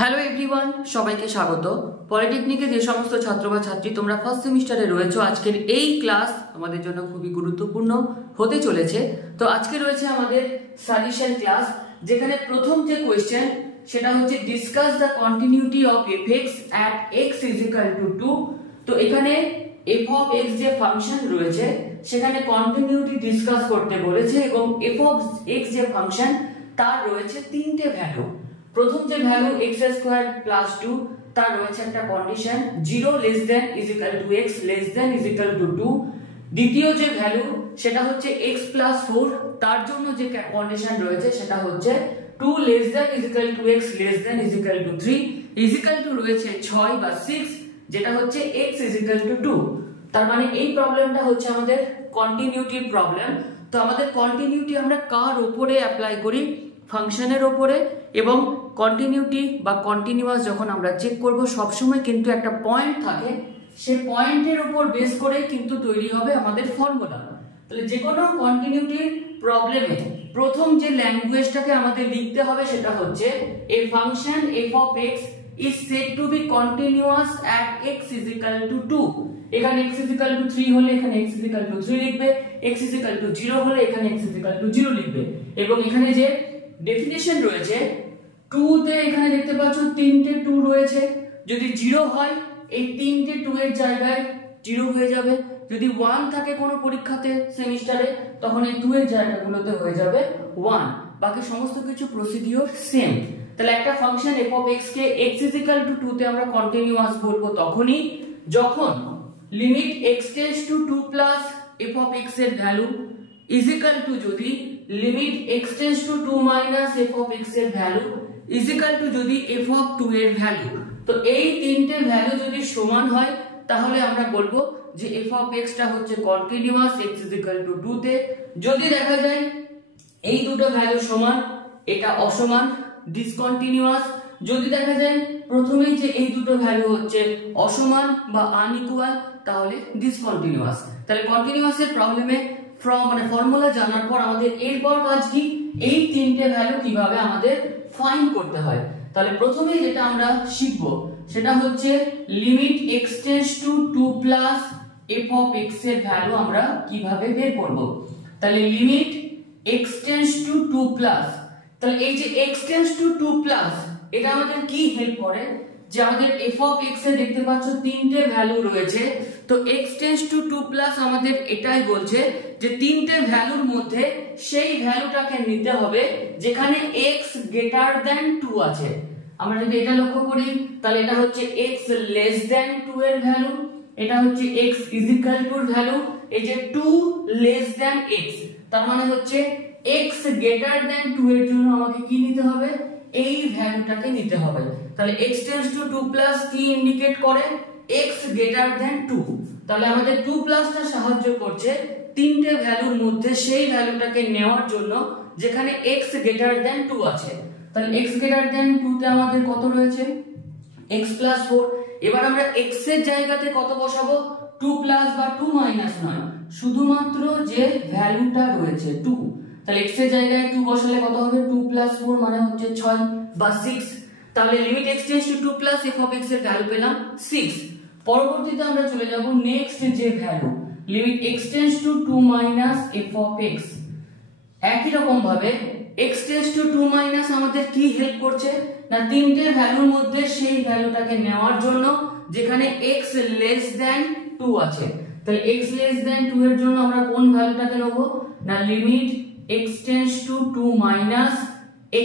Hello everyone, সবাইকে স্বাগত। পলিটেকনিকে যে সমস্ত ছাত্র বা ছাত্রী তোমরা ফার্স্ট সেমিস্টারে রয়েছো, আজকের এই ক্লাস আমাদের জন্য খুবই গুরুত্বপূর্ণ হতে চলেছে। তো আজকে রয়েছে আমাদের সাজেশন ক্লাস, যেখানে প্রথম যে কোয়েশ্চেন সেটা হচ্ছে discuss the continuity of F) at x is equal to 2। তো এখানে f(x) যে ফাংশন রয়েছে সেখানে কন্টিনিউটি ডিসকাস করতে বলেছে এবং f(x) যে ফাংশন তার রয়েছে তিনটে ভ্যালু। প্রথম যে ভ্যালু x² + 2 তার রয়েছে একটা condition 0 less than is equal two x less than is equal two 2। দ্বিতীয় যে ভ্যালু সেটা হচ্ছে x + 4, তার জন্য যে কন্ডিশন রয়েছে সেটা হচ্ছে 2 less than is equal two x less than is equal two 3 is equal two রয়েছে 6 বা 6, যেটা হচ্ছে x ইজ ইকুয়াল টু 2। তার মানে এই প্রবলেমটা হচ্ছে আমাদের কন্টিনিউটির প্রবলেম। তো আমাদের কন্টিনিউটি আমরা কার উপরে অ্যাপ্লাই করি? ফাংশনের উপরে। এবং কন্টিনিউটি বা কন্টিনিউয়াস যখন আমরা চেক করব সবসময় কিন্তু একটা পয়েন্ট থাকে, সেই পয়েন্টের উপর বেস করে কিন্তু তৈরি হবে আমাদের ফর্মুলা। তাহলে যে কোনো কন্টিনিউটির প্রবলেমে প্রথম যে ল্যাঙ্গুয়েজটাকে আমাদের লিখতে হবে সেটা হচ্ছে এ function f(x) is said to be continuous at x is equal to 2। এখানে x is equal to 3 হলে এখানে x is equal to 3 লিখবে, x is equal to 0 হলে এখানে x is equal to 0 লিখবে। এবং এখানে যে ডেফিনিশন রয়েছে 2 তে এখানে দেখতে পাচ্ছ তিনটে 2 রয়েছে, যদি 0 হয় এই তিনটে 2 এর জায়গায় 0 হয়ে যাবে। যদি 1 থাকে কোনো পরীক্ষাতে সেমিস্টারে তখন এই 2 এর জায়গাগুলোতে হয়ে যাবে 1। বাকি সমস্ত কিছু প্রসিডিওর সেম। তাহলে একটা function f(x) K x is equal to 2 তে আমরা কন্টিনিউয়াস বলবো তখনই যখন limit x tends to 2 plus f(x) এর ভ্যালু is equal to যদি limit x tends to 2 minus f(x) এর ভ্যালু is equal to যদি f(2) এর ভ্যালু। তো এই তিনটে ভ্যালু যদি সমান হয় তাহলে আমরা বলবো যে f(x) টা হচ্ছে continuous x is equal to 2 তে। যদি দেখা যায় এই দুটো ভ্যালু সমান, এটা অসমান, ডিসকন্টিনিউয়াস। যদি দেখা যায় প্রথমেই যে এই দুটো ভ্যালু হচ্ছে অসমান বা আনইকুয়াল তাহলে ডিসকন্টিনিউয়াস। তাহলে কন্টিনিউয়াস এর প্রবলেমে ফর্মুলা জানার পর আমাদের এরপর কাজ কি? এই তিনটে ভ্যালু কিভাবে আমাদের ফাইন্ড করতে হয়। তাহলে প্রথমেই যেটা আমরা শিখব সেটা হচ্ছে limit x tends to 2 plus f(x) এর ভ্যালু আমরা কিভাবে বের করব। তাহলে limit x tends to 2 plus, তাহলে এই যে x টেন্ডস টু 2 প্লাস এটা আমাদের কি হেল্প করে যে আমাদের f(x) এ দেখতে পাচ্ছ তিনটে ভ্যালু রয়েছে। তো x টেন্ডস টু 2 প্লাস আমাদের এটাই বলছে যে তিনটে ভ্যালুর মধ্যে সেই ভ্যালুটাকে নিতে হবে যেখানে x গ্রেটার দ্যান 2 আছে। আমরা যদি এটা লক্ষ্য করি তাহলে এটা হচ্ছে x লেস দ্যান 2 এর ভ্যালু, এটা হচ্ছে x ইজ ইকুয়াল টু এর ভ্যালু, এই যে 2 লেস দ্যান x তার মানে হচ্ছে x গ্রেটার দ্যান 2 এর জন্য আমাকে কি নিতে হবে? এই ভ্যালুটাকে নিতে হবে। তাহলে x টেন্ডস টু 2 প্লাস কি ইন্ডিকেট করে? x greater than 2। তাহলে আমাদের 2 প্লাসটা সাহায্য করছে তিনটে ভ্যালুর মধ্যে সেই ভ্যালুটাকে নেওয়ার জন্য যেখানে x গ্রেটার দ্যান 2 আছে। তাহলে x গ্রেটার দ্যান 2 তে আমাদের কত রয়েছে? x + 4। এবার আমরা x এর জায়গাতে কত বসাবো? 2 প্লাস বা 2 মাইনাস নয়, শুধুমাত্র যে ভ্যালুটা রয়েছে 2। তাহলে x এর জায়গায় 2 বসালে কত হবে? 2 + 4 মানে হচ্ছে 6 বা 6। তাহলে limit x tends to 2 plus f(x) এর ভ্যালু পেলাম 6। পরবর্তীতে আমরা চলে যাব নেক্সট যে value limit x tends to 2 minus f(x)। একই রকম ভাবে x টেন্ডস টু 2 মাইনাস আমাদের কি হেল্প করছে না তিনটে ভ্যালুর মধ্যে সেই ভ্যালুটাকে নেওয়ার জন্য যেখানে x লেস দ্যান 2 আছে। তাহলে x লেস দ্যান 2 এর জন্য আমরা কোন ভ্যালুটাকে নেব না limit x tends to 2 minus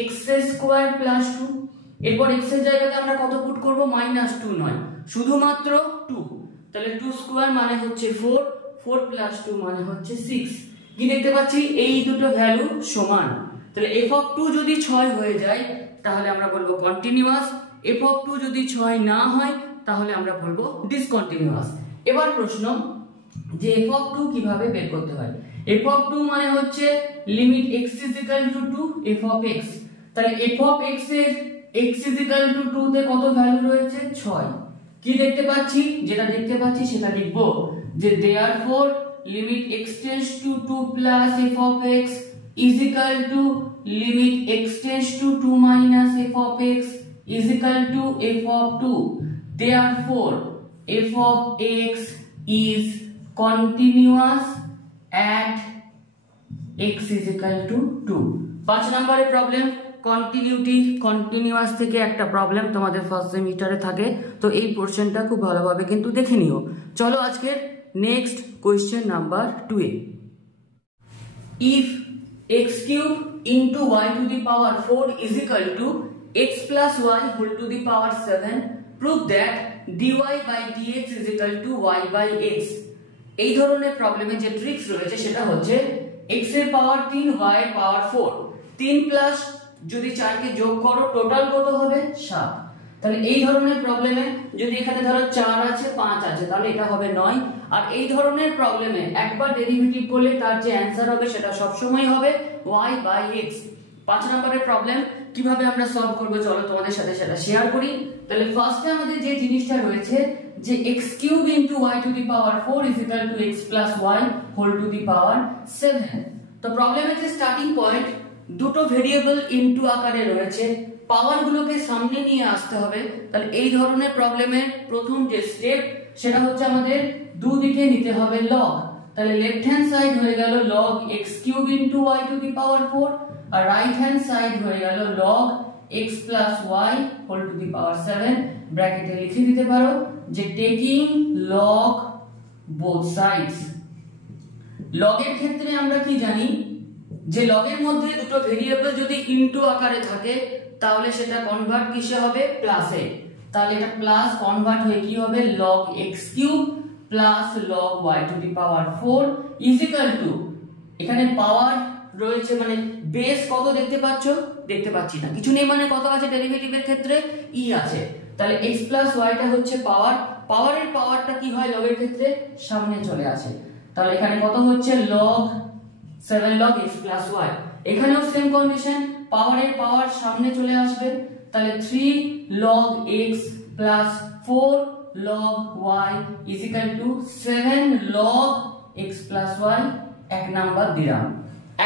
x² + 2। এরপর x এর জায়গাতে আমরা কত পুট করব? -2 নয়, শুধুমাত্র 2। তাহলে 2² মানে হচ্ছে 4, 4 + 2 মানে হচ্ছে 6। কি দেখতে পাচ্ছি? এই দুটো ভ্যালু সমান। তাহলে f(2) যদি 6 হয়ে যায় তাহলে আমরা বলবো কন্টিনিউয়াস, f(2) যদি 6 না হয় তাহলে আমরা বলবো ডিসকন্টিনিউয়াস। এবার প্রশ্ন যে f(2) কিভাবে বের করতে হয়? f(2) মানে হচ্ছে limit x is equal to 2 f(x). তাহলে f(x) এর x is equal to 2 তে কত ভ্যালু রয়েছে? 6। কি দেখতে পাচ্ছি? যেটা দেখতে পাচ্ছি সেটা লিখব যে therefore limit x tends to 2 plus f(x) is equal to limit x tends to 2 minus f(x) is equal to f of 2. Therefore f of x is continuous at x is equal to 2. 5 নম্বরের problem continuity continuous থেকে একটা problem তোমাদের first সেমিস্টারে থাকে, তো এই পোরশনটা খুব ভালোভাবে কিন্তু দেখে নিও। চলো আজকের next question number 2 A. If x cube into y to the power 4 is equal to x plus y whole to the power 7, prove that dy by dx is equal to y by x। এই ধরনের প্রবলেমে যে tricks রয়েছে সেটা হচ্ছে x এর পাওয়ার 3 y এর পাওয়ার 4, 3 plus যদি 4 কে যোগ করো টোটাল কত হবে 7। তাহলে এই ধরনের প্রবলেমে যদি এখানে ধরো 4 আছে 5 আছে তাহলে এটা হবে 9। আর এই ধরনের প্রবলেমে একবার ডেরিভেটিভ করলে তার যে অ্যানসার হবে সেটা সব সময় হবে y by x। 5 নম্বরের প্রবলেম কিভাবে আমরা সলভ করব চলো তোমাদের সাথে সেটা শেয়ার করি। তাহলে ফার্স্টে আমাদের যে জিনিসটা রয়েছে যে x cube into y to the power 4 is equal to x plus y whole to the power 7। তো প্রবলেমের যে স্টার্টিং পয়েন্ট দুটো ভেরিয়েবল ইনটু আকারে রয়েছে, পাওয়ার গুলোকে সামনে নিয়ে আসতে হবে। তাহলে এই ধরনের প্রবলেমের প্রথম যে স্টেপ সেটা হচ্ছে আমাদের দুদিকে নিতে হবে লগ। তাহলে লেফট হ্যান্ড সাইড হয়ে গেল log x cube into y to the power 4 আর রাইট হ্যান্ড সাইড হয়ে গেল log x plus y whole to the power 7। ব্র্যাকেটে লিখে দিতে পারো যে taking log both sides। log এর ক্ষেত্রে আমরা কি জানি যে log এর মধ্যে দুটো ভেরিয়েবল যদি ইনটু আকারে থাকে তাহলে সেটা কনভার্ট কিসে হবে প্লাসে। তাহলে এটা প্লাস কনভার্ট হয়ে কি হবে log x cube plus log y to the power 4 is equal to, এখানে পাওয়ার রয়েছে মানে বেস কত দেখতে পাচ্ছ, দেখতে পাচ্ছি না, কিছু নেই মানে কত আছে ডেরিভেটিভের ক্ষেত্রে e আছে। তাহলে x plus y টা হচ্ছে পাওয়ার, পাওয়ারের পাওয়ারটা কি হয় log এর ক্ষেত্রে সামনে চলে আসে। তাহলে এখানে কত হচ্ছে log 7 log x plus y, এখানেও সেম কন্ডিশন পাওয়ারের পাওয়ার সামনে চলে আসবে। তাহলে 3 log x plus 4 log y is equal to 7 log x plus y। এক নাম্বার দিলাম।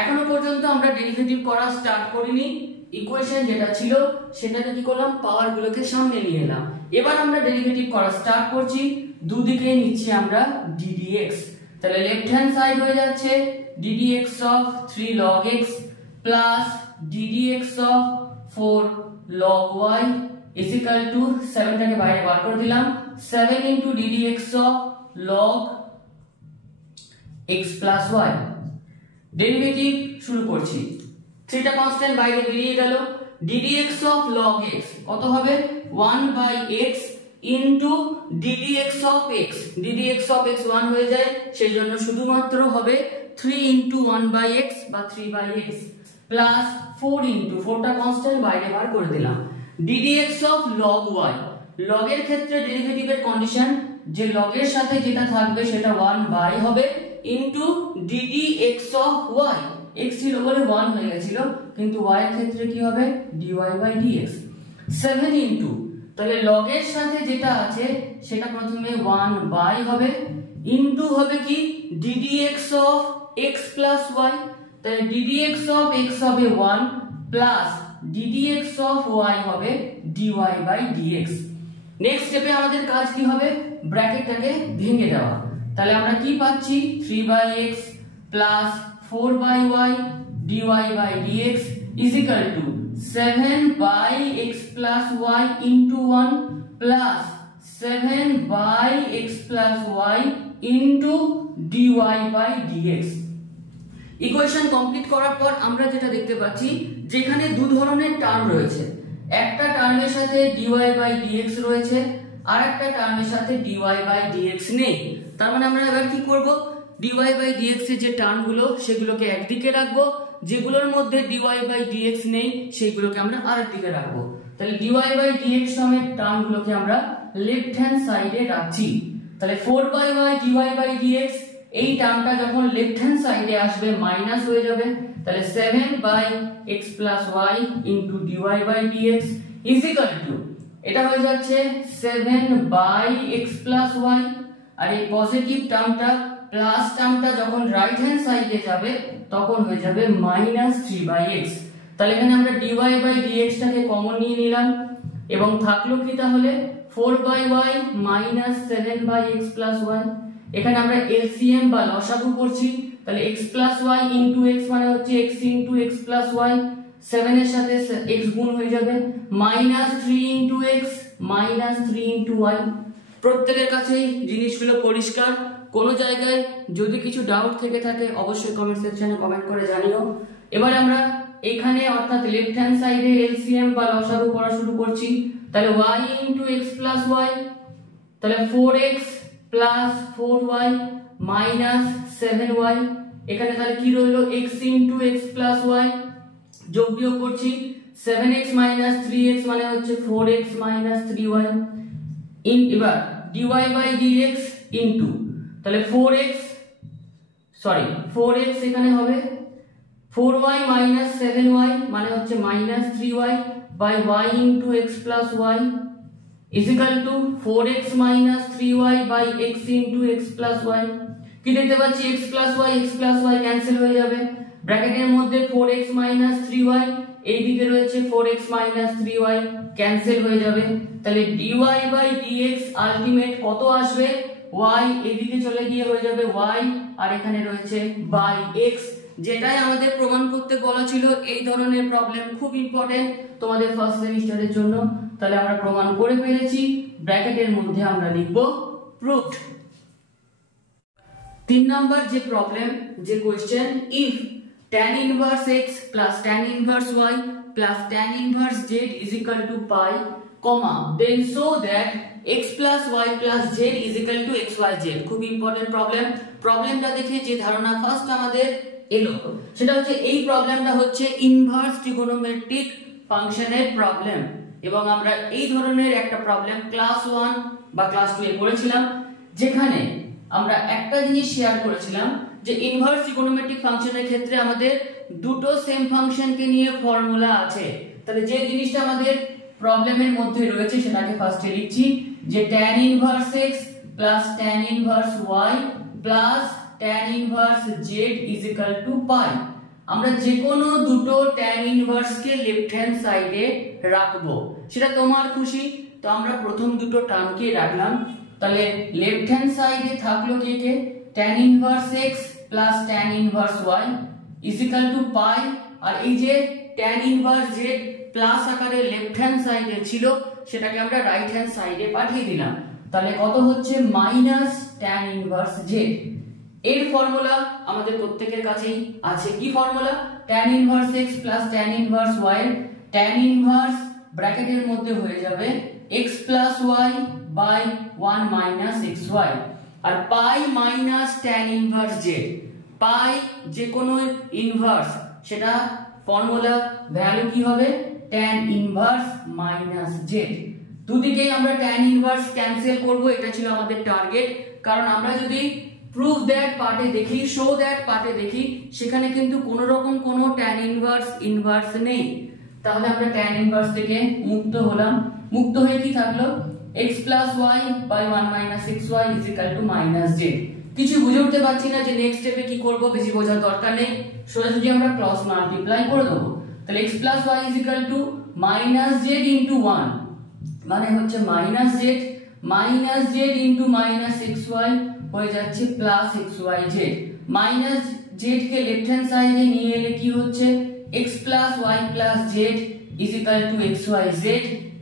এখনো পর্যন্ত আমরা ডেরিভেটিভ করা স্টার্ট করিনি, ইকুয়েশন যেটা ছিল সেটাকে কি করলাম পাওয়ার গুলোকে সামনে নিয়ে এলাম। এবার আমরা ডেরিভেটিভ করা স্টার্ট করছি, দুদিকে নিচ্ছি আমরা ddx। তাহলে লেফট হ্যান্ড সাইড হয়ে যাচ্ছে ddx of 3 log x plus ddx of 4 log y is equal to 7 টাকে বাইরে বার করে দিলাম 7 into ddx of log x plus y। Derivative শুরু করছি, 3 টা কনস্ট্যান্ট বাইরে বেরিয়ে গেল, ddx of log x কত হবে 1 by x into ddx of x, ddx of x 1 হয়ে যায় সেই জন্য শুধুমাত্র হবে 3 into 1 by x বা 3 by x plus 4 into 4 টা কনস্ট্যান্ট বাইরে বার করে দিলাম ddx of log y। log এর ক্ষেত্রে ডেরিভেটিভের কন্ডিশন যে log এর সাথে যেটা থাকবে সেটা 1 by হবে into ddx of y, x ছিল বলে 1 হয়ে গেছিল কিন্তু y এর ক্ষেত্রে কি হবে dy by dx 7 into, তাহলে log এর সাথে যেটা আছে সেটা প্রথমে 1 by হবে into হবে কি ddx of x plus y। তাহলে ddx of x হবে 1 plus ddx of y হবে dy by dx। নেক্সট স্টেপে আমাদের কাজ কি হবে ব্র্যাকেটটাকে ভেঙে দেওয়া। তাহলে আমরা কি পাচ্ছি 3 by x plus 4 by y dy by dx is equal to 7 by x plus y into 1 plus 7 by x plus y into dy by dx। Equation complete করার পর আমরা যেটা দেখতে পাচ্ছি যেখানে দু ধরনের টার্ম রয়েছে, একটা টার্মের সাথে dy by dx রয়েছে আর একটা টার্মের সাথে dy by dx নেই। তার মানে আমরা এবার কি করব dy by dx এর যে টার্মগুলো সেগুলোকে একদিকে রাখবো, যেগুলোর মধ্যে dy by dx নেই সেগুলোকে আমরা আরেক দিকে রাখবো। তাহলে dy by dx সমেত টার্মগুলোকে আমরা লেফট হ্যান্ড সাইডে রাখছি। তাহলে 4 by y dy by dx এই টার্মটা যখন লেফট হ্যান্ড সাইডে আসবে মাইনাস হয়ে যাবে। তাহলে 7 by x plus y into dy by dx is equal to, এটা হয়ে যাচ্ছে 7 by x plus y আর এই পজিটিভ টার্মটা প্লাস টার্মটা যখন রাইট হ্যান্ড সাইডে যাবে তখন হয়ে যাবে -3 by x। তাহলে এখানে আমরা dy by dx টাকে কমন নিয়ে নিলাম, এবং থাকলো কি তাহলে 4/y minus 7/x plus y। এখানে আমরা এলসিএম বা লসাগু করছি, তাহলে x plus y into x মানে হচ্ছে x into x plus y, 7 এর সাথে x গুণ হয়ে যাবে, minus 3 into x minus 3 into y। প্রত্যেকের কাছেই জিনিসগুলো পরিষ্কার। কোনো জায়গায় যদি কিছু ডাউট থেকে থাকে অবশ্যই কমেন্ট সেকশনে কমেন্ট করে জানিও। এবার আমরা এখানে অর্থাৎ লেফট হ্যান্ড সাইডে এলসিএম বা লসাগু করা শুরু করছি, তাহলে y into x plus y, তাহলে 4x plus 4y minus 7y। এখানে তাহলে কি রইলো x into x plus y, যোগ বিয়োগ করছি 7x মাইনাস 3x মানে হচ্ছে 4x মাইনাস 3y। এবার dy বাই dx ইন্টু তাহলে 4x এখানে হবে 4y মাইনাস 7y মানে হচ্ছে minus 3y by y into x plus y equal to 4x minus 3y by x into x plus y। কি দেখতে পাচ্ছি x প্লাস y ক্যান্সেল হয়ে যাবে, ব্র্যাকেটের মধ্যে 4x মাইনাস 3y, এইদিকে রয়েছে 4x মাইনাস 3y ক্যান্সেল হয়ে যাবে, তাহলে dy বাই dx আলটিমেট কত আসবে y, এদিকে চলে গিয়ে হয়ে যাবে y আর এখানে রয়েছে বাই x, যেটাই আমাদের প্রমাণ করতে বলা ছিল। এই ধরনের প্রবলেম খুব ইম্পর্টেন্ট তোমাদের ফার্স্ট সেমিস্টারের জন্য। তাহলে আমরা প্রমাণ করে ফেলেছি, ব্র্যাকেটের মধ্যে আমরা লিখব প্রুভড। 3 নাম্বার যে প্রবলেম যে question, if tan inverse x plus tan inverse y plus tan inverse z is equal to pi, comma then show that x plus y plus z is equal to x y z। খুব important problem. প্রবলেমটা দেখে যে ধারণা first আমাদের এলো সেটা হচ্ছে এই প্রবলেমটা হচ্ছে ইনভার্স ট্রিগোনোমেট্রিক ফাংশনের প্রবলেম, এবং আমরা এই ধরনের একটা প্রবলেম ক্লাস 1 বা ক্লাস 2 এ করেছিলাম, যেখানে আমরা একটা জিনিস শেয়ার করেছিলাম যে ইনভার্স ট্রিগোনোমেট্রিক ফাংশনের ক্ষেত্রে আমাদের দুটো সেম ফাংশনকে নিয়ে ফর্মুলা আছে। তাহলে যে জিনিসটা আমাদের প্রবলেমের মধ্যে রয়েছে সেটাকে ফার্স্টে লিখছি, যে tan inverse x plus tan inverse y plus tan inverse z is equal to pi. আমরা যে কোনো দুটো tan ইনভার্স কে লেফট হ্যান্ড সাইডে রাখবো, সেটা তোমার খুশি। তো আমরা প্রথম দুটো টার্মকে রাখলাম, তাহলে লেফট হ্যান্ড সাইডে থাকলো কে কে, tan inverse x plus tan inverse y is equal to pi, আর এই যে tan ইনভার্স z প্লাস আকারে লেফট হ্যান্ড সাইডে ছিল সেটাকে আমরা রাইট হ্যান্ড সাইডে পাঠিয়ে দিলাম, তাহলে কত হচ্ছে মাইনাস tan ইনভার্স z। এর ফর্মুলা আমাদের প্রত্যেকের কাছেই আছে, কি formula, tan inverse x plus tan inverse y, tan inverse ব্র্যাকেটের মধ্যে হয়ে যাবে x plus y by 1 minus xy, আর pi minus tan inverse z। Pi যে কোনো ইনভার্স সেটা ফর্মুলা ভ্যালু কি হবে, tan ইনভার্স মাইনাস z। দুদিকে আমরা tan ইনভার্স ক্যান্সেল করব, এটা ছিল আমাদের টার্গেট। কারণ আমরা যদি প্রুভ দ্যাট পার্টে দেখি, শো দ্যাট পার্টে দেখি, সেখানে কিন্তু কোনো রকম কোনো tan ইনভার্স নেই। তাহলে আমরা tan ইনভার্স থেকে মুক্ত হলাম। মুক্ত হয়ে কি থাকলো, x plus y by 1 minus xy is equal to minus z। কিছু বুঝে উঠতে পারছি না যে নেক্সট স্টেপে কি করব, বেশি বোঝার দরকার নেই, সোজাসুজি আমরা ক্রস মাল্টিপ্লাই করে দেব। তাহলে x plus y is equal to minus z into 1 মানে হচ্ছে minus z into minus xy হয়ে যাচ্ছে প্লাস xyz। মাইনাস z কে লেফট হ্যান্ড সাইডে নিয়ে এলে কি হচ্ছে, x plus y plus z is equal two xyz।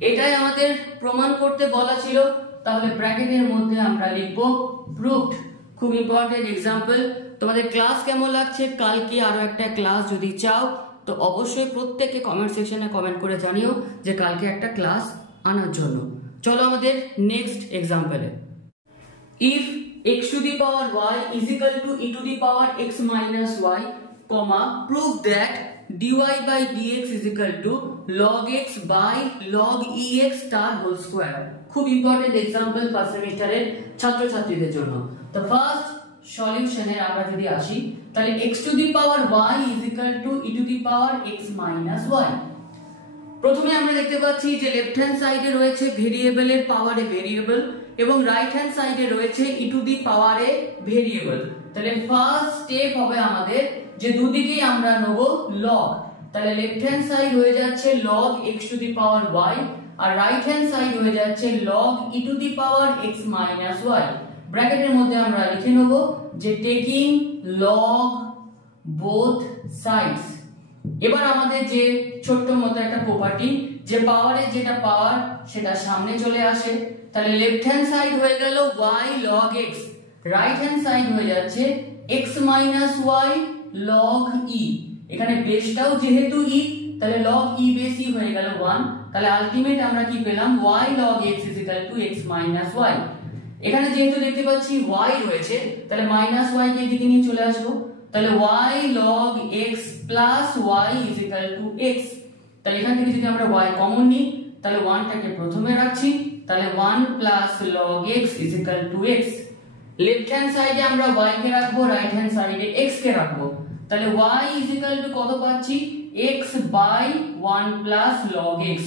এটাই আমাদের প্রমাণ করতে বলা ছিল। তাহলে ব্র্যাকেটের মধ্যে আমরা লিখব প্রুভড। খুব ইম্পর্টেন্ট এক্সাম্পল। তোমাদের ক্লাস কেমন লাগছে, কালকে আরো একটা ক্লাস যদি চাও তো অবশ্যই প্রত্যেককে কমেন্ট সেকশনে কমেন্ট করে জানিও যে কালকে একটা ক্লাস আনার জন্য। চলো আমাদের নেক্সট এক্সাম্পলে। If x to the power y is equal to e to the power x minus y, comma prove that dy by dx is equal to log x by log ex star whole square। খুব important example first সেমিস্টারের ছাত্রছাত্রীদের জন্য। তো first সলিউশনে আমরা যদি আসি, তাহলে x to the power y is equal to e to the power x minus y। প্রথমে আমরা দেখতে পাচ্ছি যে লেফট হ্যান্ড সাইডে রয়েছে ভেরিয়েবলের পাওয়ারে ভেরিয়েবল এবং রাইট হ্যান্ড সাইডে রয়েছে ই টু দি পাওয়ারে ভেরিয়েবল। তাহলে ফার্স্ট স্টেপ হবে আমাদের যে দুদিকেই আমরা নেব লগ। তাহলে লেফট হ্যান্ড সাইড হয়ে যাচ্ছে log x to the power y আর রাইট হ্যান্ড সাইড হয়ে যাচ্ছে log e to the power x minus y। ব্র্যাকেটের মধ্যে আমরা লিখে নেব যে টেকিং log both sides। এবার আমাদের যে ছোট্ট মতো একটা প্রপার্টি, যে পাওয়ারের যেটা পাওয়ার সেটা সামনে চলে আসে, তাহলে লেফট হ্যান্ড সাইড হয়ে গেল y log x, right hand side হয়ে যাচ্ছে x minus y log e। এখানে বেসটাও যেহেতু e, তাহলে log e বেস e হয়ে গেল 1। তাহলে আলটিমেট আমরা কি পেলাম y log x x minus y। এখানে যেহেতু দেখতে পাচ্ছি y রয়েছে, তাহলে মাইনাস y কে এদিকে নিয়ে চলে আসবো, তাহলে y log x plus y x। তাহলে এখান থেকে যদি আমরা y কমন নিই, তাহলে 1 টাকে প্রথমে রাখছি, তাহলে 1 plus log x x। Left hand সাইডে আমরা y কে রাখবো, রাইট হ্যান্ড সাইডে x কে রাখবো, তাহলে y কত পাচ্ছি x by 1 plus log x।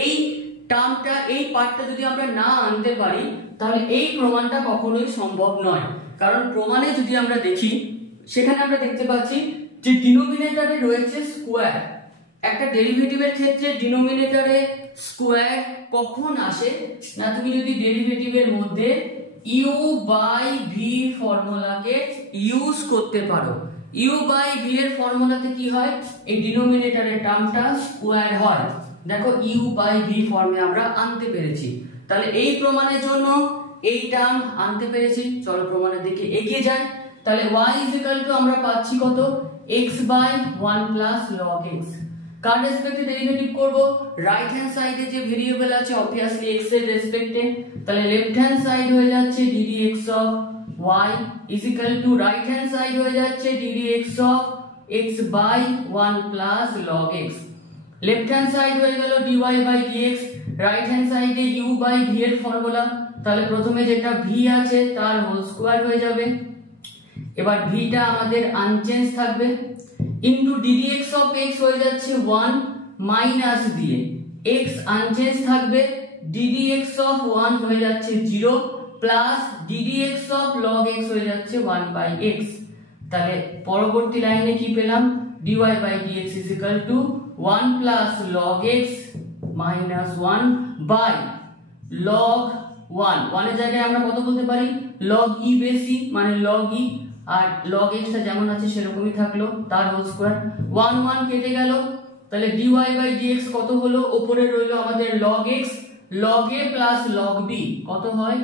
এই টার্মটা, এই পার্টটা যদি আমরা না আনতে পারি তাহলে এই প্রমাণটা কখনোই সম্ভব নয়। কারণ প্রমাণে যদি আমরা দেখি, সেখানে আমরা দেখতে পাচ্ছি যে ডিনোমিনেটরে রয়েছে স্কোয়ার। একটা ডেরিভেটিভের ক্ষেত্রে ডিনোমিনেটরে স্কোয়ার কখন আসে না, তুমি যদি ডেরিভেটিভের মধ্যে u বাই v ফর্মুলাকে ইউজ করতে পারো। u বাই v এর ফর্মুলাতে কি হয়, এই ডিনোমিনেটরের টার্মটা স্কোয়ার হয়। দেখো u বাই v ফর্মে আমরা আনতে পেরেছি, তাহলে এই প্রমাণের জন্য এই টার্ম আনতে পেরেছি। চলো প্রমাণের দিকে এগিয়ে যাই। তাহলে y আমরা পাচ্ছি কত x by 1 plus log x। কার রেসপেক্টে ডেরিভেটিভ করব, রাইট হ্যান্ড সাইডে যে ভেরিয়েবল আছে অবভিয়াসলি x এর রেসপেক্টে, তাহলে লেফট হ্যান্ড সাইড হয়ে যাচ্ছে ddx of y right hand side হয়ে যাচ্ছে ddx of x by 1 plus log x। Left hand side হয়ে গেল dy by dx, right hand সাইডে u বাই v এর ফর্মুলা, তাহলে প্রথমে যেটা v আছে তার হোল স্কয়ার হয়ে যাবে। এবার v টা আমাদের আনচেঞ্জ থাকবে, ইনটু ddx অফ x হয়ে যাচ্ছে 1 মাইনাস দিয়ে x আনচেঞ্জ থাকবে, ddx অফ 1 হয়ে যাচ্ছে 0 plus ddx of log x হয়ে যাচ্ছে 1 বাই x। তাহলে পরবর্তী লাইনে কি পেলাম, dy by dx 1 plus log x minus 1 by log 1 এর জায়গায় আমরা কত বলতে পারি, log e বেশি মানে log e, আর log x টা যেমন আছে সেরকমই থাকলো, তার হোল স্কয়ার। 1 কেটে গেল, তাহলে dy বাই dx কত হলো, উপরে রইলো আমাদের log x, log a plus log b কত হয়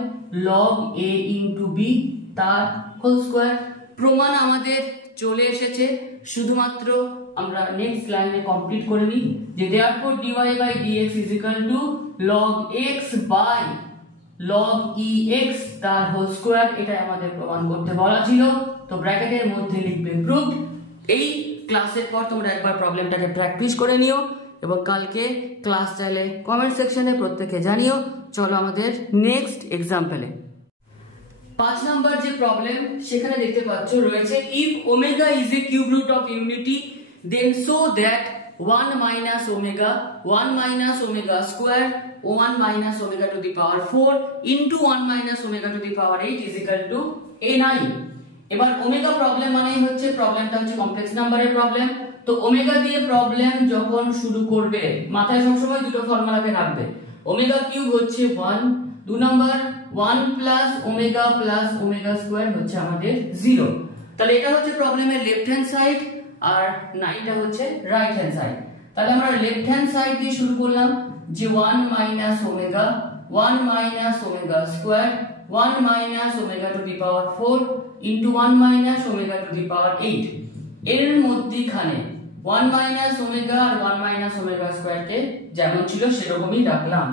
log a ইনটু b, তার হোল স্কয়ার। প্রমাণ আমাদের চলে এসেছে, শুধুমাত্র আমরা নেক্সট লাইনে কমপ্লিট করে নিই যে therefore dy by dx log x by log ex তার হোল স্কয়ার। এটা আমাদের প্রমাণ করতে বলা ছিল, তো ব্র্যাকেটের মধ্যে লিখবে প্রুভড। এই ক্লাসের পর তোমরা একবার প্রবলেমটাকে প্র্যাকটিস করে নিও এবং কালকে ক্লাস চাইলে কমেন্ট সেকশনে প্রত্যেকে জানিও। চলো আমাদের নেক্সট এক্সাম্পলে। 5 নাম্বার যে প্রবলেম সেখানে দেখতে পাচ্ছ রয়েছে if omega is a cube root of unity then so that 1 minus omega square 1 minus omega to the power 4 into 1 minus omega to the power 8 is equal to a9। এবার omega problem মানেই হচ্ছে, প্রবলেমটা হচ্ছে complex নাম্বারের problem. তো omega দিয়ে problem যখন শুরু করবে মাথায় সবসময় দুটো ফর্মুলাকে রাখবে, ওমেগা কিউব হচ্ছে 1, 2 নাম্বার 1 প্লাস ওমেগা স্কয়ার হচ্ছে আমাদের 0। তাহলে এটা হচ্ছে প্রবলেমের লেফট হ্যান্ড সাইড আর 9টা হচ্ছে রাইট হ্যান্ড সাইড। তাহলে আমরা লেফট হ্যান্ড সাইড দিয়ে শুরু করলাম যে 1 minus omega square 1 minus omega to the power 4 into 1 minus omega to the power 8। এর মধ্যখানে 1 মাইনাস ওমেগা আর 1 মাইনাস ওমেগা স্কয়ার কে যেমন ছিল সেরকমই রাখলাম।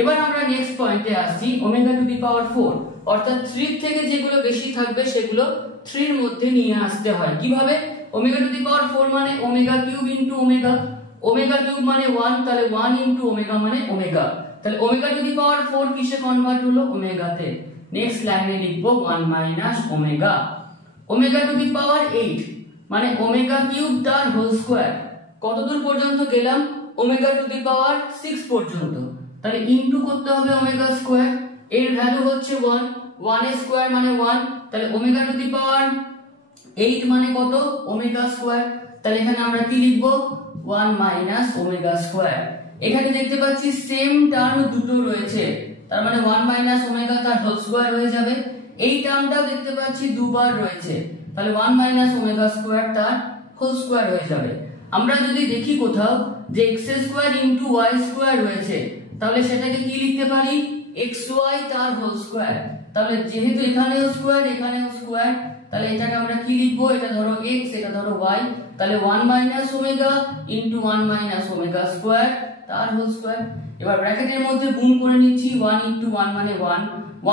এবার আমরা নেক্সট পয়েন্টে আসছি, ওমেগা টু দি পাওয়ার 4 অর্থাৎ 3 থেকে যেগুলো বেশি থাকবে সেগুলো 3 এর মধ্যে নিয়ে আসতে হয়। কিভাবে, ওমেগা টু দি পাওয়ার 4 মানে omega cube into omega cube মানে 1, তাহলে 1 ইনটু ওমেগা মানে ওমেগা, তাহলে ওমেগা টু দি পাওয়ার 4 কিসে কনভার্ট হলো, ওমেগাতে। নেক্সট লাইনে লিখবো 1 minus omega to the power 8 মানে ওমেগা কিউব তার হোল স্কয়ার। কতদূর পর্যন্ত গেলাম, ওমেগা টু দি পাওয়ার 6 পর্যন্ত, তাহলে ইনটু করতে হবে ওমেগা স্কয়ার, এর ভ্যালু হচ্ছে 1 এর স্কয়ার মানে 1, তাহলে ওমেগা টু দি পাওয়ার 8 মানে কত, ওমেগা স্কয়ার। তাহলে এখানে আমরা কি লিখবো 1 মাইনাস ওমেগা স্কয়ার। এখানে দেখতে পাচ্ছি সেম টার্ম দুটো রয়েছে, তার মানে 1 মাইনাস ওমেগা তার হোল স্কয়ার হয়ে যাবে। এই টার্মটাও দেখতে পাচ্ছি দুবার রয়েছে, তাহলে 1 মাইনাস ওমেগা স্কয়ার তার হোল স্কয়ার হয়ে যাবে। আমরা যদি দেখি কোথাও যে x square into y square রয়েছে, তাহলে সেটাকে কি লিখতে পারি, xy তার হোল স্কয়ার। তাহলে যেহেতু এখানেও স্কয়ার এখানেও স্কয়ার, তাহলে এটাকে আমরা কি লিখবো, এটা ধরো x এটা ধরো y, তাহলে 1 minus omega into 1 minus omega square তার হোল স্কয়ার। এবার ব্র্যাকেটের মধ্যে গুণ করে নিচ্ছি, 1 ইনটু 1 মানে 1,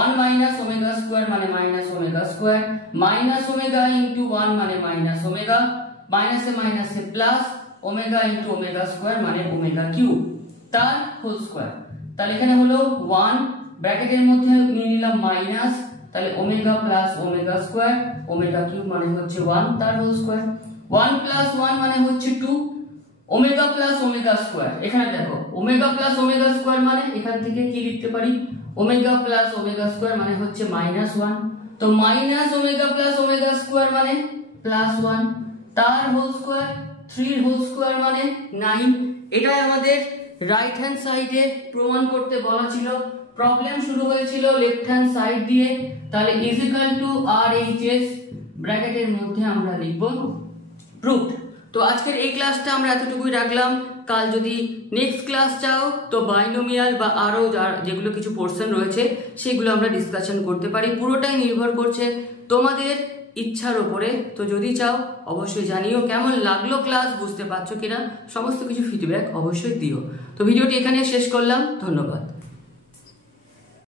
1 মাইনাস ওমেগা স্কয়ার মানে minus omega square, minus omega into 1 মানে মাইনাস ওমেগা, মাইনাসে মাইনাসে plus, omega into omega square মানে ওমেগা কিউব তার হোল স্কয়ার। তাহলে এখানে হলো 1 ব্র্যাকেটের মধ্যে নিয়ে নিলাম মাইনাস, তাহলে omega plus omega square, omega cube মানে হচ্ছে 1 তার হোল স্কয়ার, 1 প্লাস 1 মানে হচ্ছে 2, ওমেগা প্লাস ওমেগা স্কয়ার। এখানে দেখো ওমেগা প্লাস ওমেগা স্কয়ার মানে এখান থেকে কি লিখতে পারি, ওমেগা প্লাস ওমেগা স্কয়ার মানে হচ্ছে মাইনাস 1, তো minus omega plus omega square মানে প্লাস 1 তার হোল স্কয়ার, 3 হোল স্কয়ার মানে 9। এটাই আমাদের রাইট হ্যান্ড সাইডে প্রমাণ করতে বলা ছিল। প্রবলেম শুরু হয়েছিল লেফট হ্যান্ড সাইড দিয়ে, তাহলে ইজ ইকুয়াল টু RHS ব্র্যাকেটের মধ্যে আমরা লিখব প্রুফড। তো আজকের এই ক্লাসটা আমরা এতটুকুই রাখলাম। কাল যদি নেক্সট ক্লাস চাও তো বাইনোমিয়াল বা আরো যেগুলো কিছু পোর্শন রয়েছে সেগুলো আমরা ডিসকাশন করতে পারি, পুরোটাই নির্ভর করছে তোমাদের ইচ্ছার উপরে। তো যদি চাও অবশ্যই জানিও কেমন লাগলো ক্লাস, বুঝতে পারছো কিনা, সমস্ত কিছু ফিডব্যাক অবশ্যই দিও। তো ভিডিওটি এখানে শেষ করলাম, ধন্যবাদ।